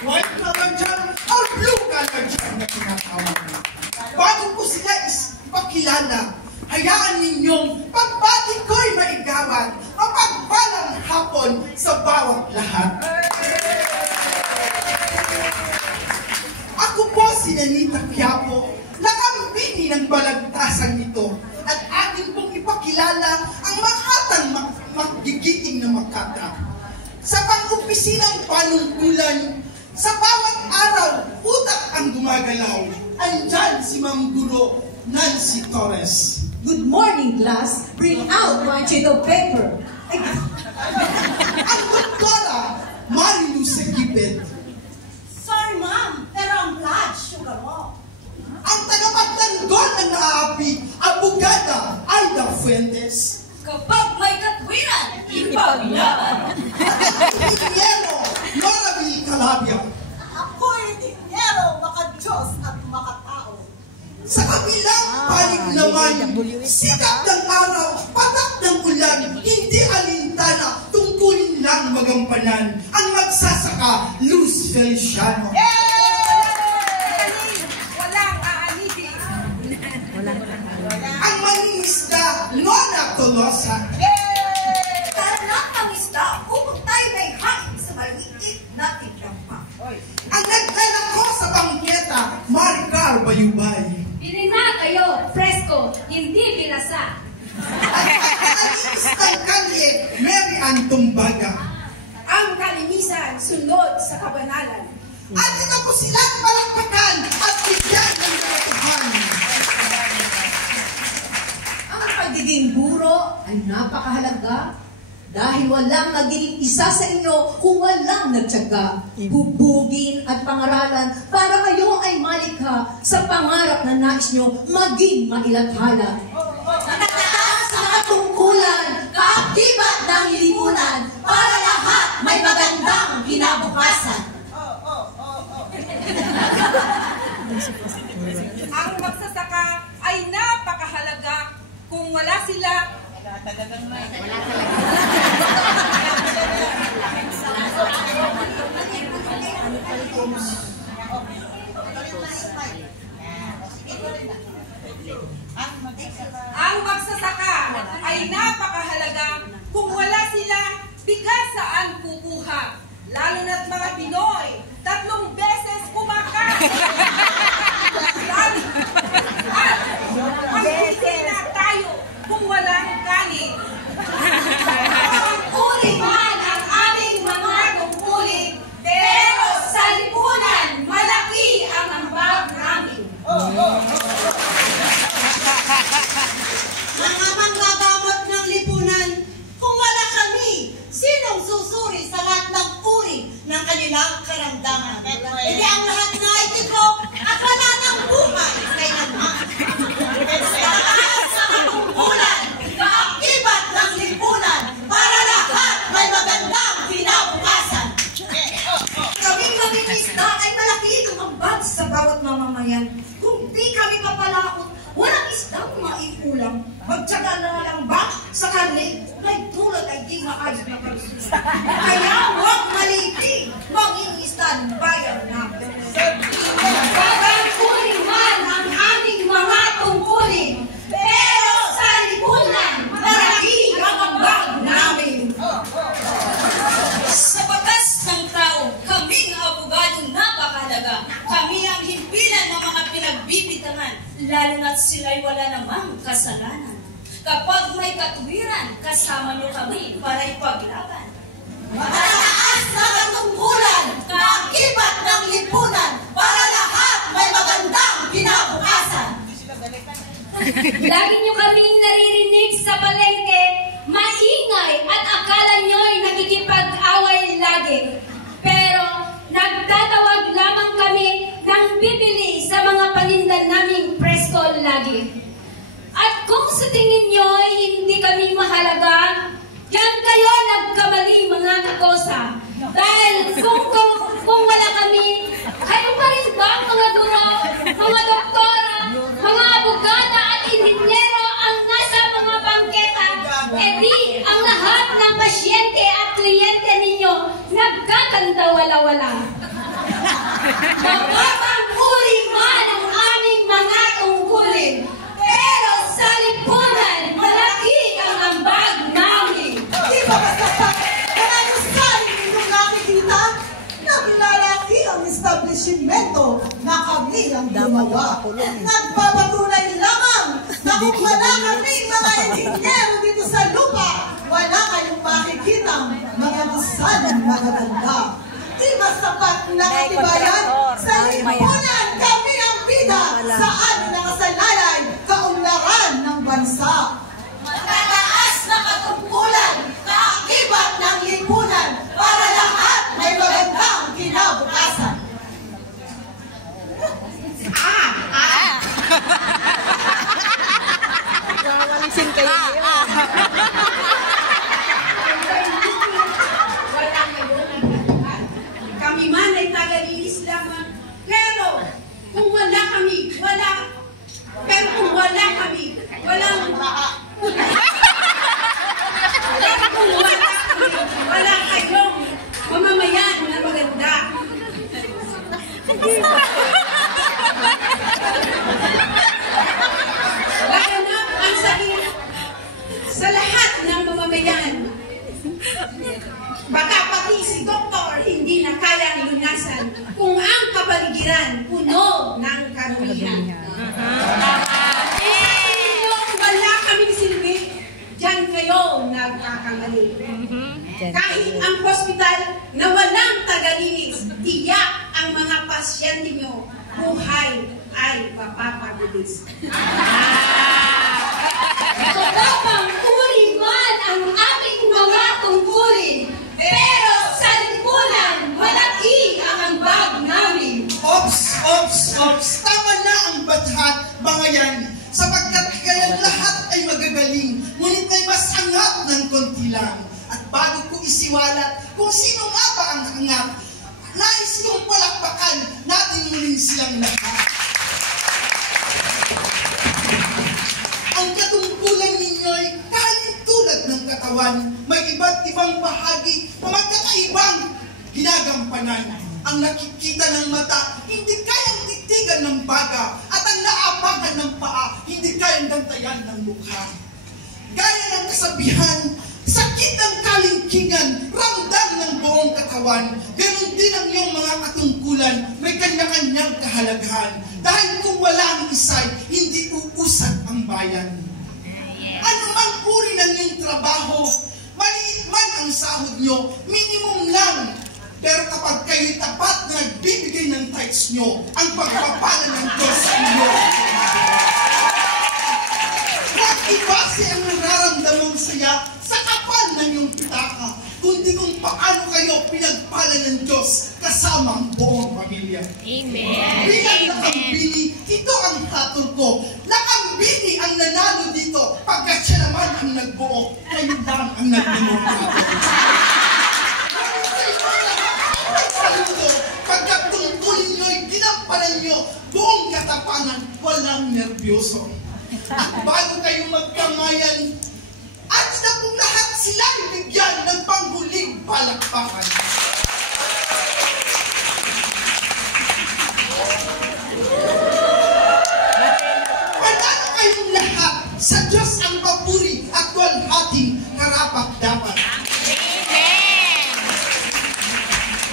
white collar dyan, or blue collar dyan na tinatawag. Bago ko sila ipakilala, hayaan ninyong pagbati ko'y maigawan, mapagpalang hapon sa bawat lahat. Ako po si Nanita Quiapo, nakambini ng balagtasan ito, at atin pong ipakilala ang makatang magigiting na Makata. Sa pang-opisinang panungkulan, sa bawat araw, utak ang gumagalaw. Andyan si Ma'am Guro Nancy Torres. Good morning, class. Bring out one sheet of paper. Ang doktora, Marilu Segibet. Sorry, ma'am, pero ang blood sugar mo. Ang tagapagtanggol ng naapi, abogada Aida Fuentes. Kapag may katwiran, ipaglaban. Ingeniero Laura V. Calabia. Ako'y ingeniero, maka-Diyos at makatao. Sa kabilang panig naman, sikat ng araw, patak ng ulan, hindi alintana, tungkulin lang magampanan. Ang magsasaka, Luz Feliciano. Walang aanibig. Ang mangingisda, Nona Tolosa. Karnak ng isda, upang tayo may hangin sa maliit nating lampa. Ang naglalako sa bangketa, Maricar Bayubay. Bili na kayo, fresco, hindi binasa. Alis ng kalye, Mary Ann Tumbaga. Ang kalinisan, sunod sa kabanalan. At ito po silang palakpakan at bigyan ng katuhan. Ang pagiging guro ay napakahalaga dahil walang naging isa sa inyo kung walang nagtyaga, hubugin at pangaralan para kayo ay malikha sa pangarap na nais nyo maging mailathala. Nakataas sa mga tungkulan, kaakibat ng lipunan para lahat may magandang kinabukasan. Ang magsasaka ay napakahalaga. Kung wala sila, wala talagang may. Ang magsasaka ay napakahalaga. Kung wala sila, bigas saan kukuha? Lalo na't mga Pinoy, 3 beses kumakain. At magsisisi na tayo kung walang kanin. Uri man ang aming mga tungkulin, pero sa lipunan, malaki ang ambag namin. Mga manggagamot ng lipunan, kung wala kami, sinong susuri sa lahat ng uri ng kanilang karamdaman? Hindi ang lahat na itiko, akala ng buhay kailanman. Sa katungkulan, kaakibat ng lipunan, para lahat may magandang kinabukasan. Kaming mangingisda ay malaki ang ambag sa bawat mamamayan. Kung di kami mapalaot, walang isdang maiulam. Magtyaga na lang ba sa karne? May tulad ay di maayos na kalusugan. Kaya huwag maliti, mangingisda ng bayan namin. Pagangkuling man ang aming mga tungkulin, pero sa lipunan, malaki ang ambag namin. Sa batas ng tao, kaming abogadong napakahalaga. Kami ang himpilan ng mga pinagbibitangan, lalo na't sila'y wala namang kasalanan. Kapag may katwiran, kasama niyo kami para ipaglaban. Matataas na katungkulan, kaakibat ng lipunan, para lahat may magandang kinabukasan. Lagi nyo kaming naririnig sa palengke, maingay at akala nyo'y nakikipag-away lagi. Pero nagtatawag lamang kami ng bibili sa mga panindan naming presko lagi. At kung sa tingin nyo'y hindi kami mahalaga, diyan kayo nagkamali mga kakosa. Dahil kung wala kami, kayo pa rin ba mga guro, mga doktora, mga abogada at inhinyero ang nasa mga bangketa? E di ang lahat ng pasyente at kliyente ninyo nagkakanda wala-wala. Mababang uri man ang aming mga tungkulin, pero sa lipunan, malaki ang ambag namin. Di ba masapat? Maraming saling ninyong nakikita? Naglalaki ang establishmento na kami ang gumawa. Nagpapatunay lamang na kung wala kaming mga engineero dito sa lupa, wala kayong makikitang mga masalang magaganda. Di ba sapat na katibayan? Sa lipunan kami ang bida sa aming nakasalalay kaunlaran ng bansa. Matataas na katungkulan, kaakibat ng lipunan para lahat may magandang kinabukasan. Wawalisin kayo. Kami man ay tagalinis lamang. Pero kung wala kami, pero kung wala kami, wala kayong mamamayan na maganda. Laganap ang sakit sa lahat ng mamamayan. Baka pati si Doktor hindi na kayang lunasan kung ang kapaligiran puno ng karumihan. Kung wala kaming silbi, diyan kayo nagkakamali. Kahit ang hospital na walang tagalinis, tiyak ang mga pasyente nyo, buhay ay papapabilis. Mababang uri man ang aming mga tungkulin, pero sa lipunan, malaki ang ambag namin. Ops! Tama na ang bathat, mga yan, sapagkat kayang lahat ay magagaling, ngunit may mas angat ng konti lang. At bago ko isiwalat kung sino nga ba ang angat, nais kong palakpakan natin muling silang lahat. Ang katungkulan ninyo'y kahit tulad ng katawan, may iba't ibang bahagi na magkakaibang ginagampanan. Ang nakikita ng mata, hindi kayang titigan ng baga, at ang naapakan ng paa, hindi kayang gantayan ng mukha. Gaya ng kasabihan, sakit ang kalingkingan, ramdam ng buong katawan. Ganon din ang iyong mga katungkulan, may kanya-kanyang kahalagahan. Dahil kung wala ang isay, hindi uusad ang bayan. Ano mang uri ng iyong trabaho, maliit man ang sahod nyo, minimum lang. Pero kapag kayo'y tapat na nagbibigay ng tithes nyo, ang pagpapala ng Diyos sa inyo. Huwag ibase ang nararamdamang saya sa kapal ng iyong pitaka, kundi kung paano kayo pinagpala ng Diyos kasama ang buong pamilya. Amen. Bilang nakambini, ito ang hatol ko. Nakambini ang nanalo dito, pagkat siya naman ang nagbuo, kayo lang ang nagdemonstrate. Pagkat tungkulin nyo'y ginampalan nyo, buong katapangan, walang nervyoso. At bago kayo magkamayan, at na pong lahat silang bigyan ng panghuling palakpakan.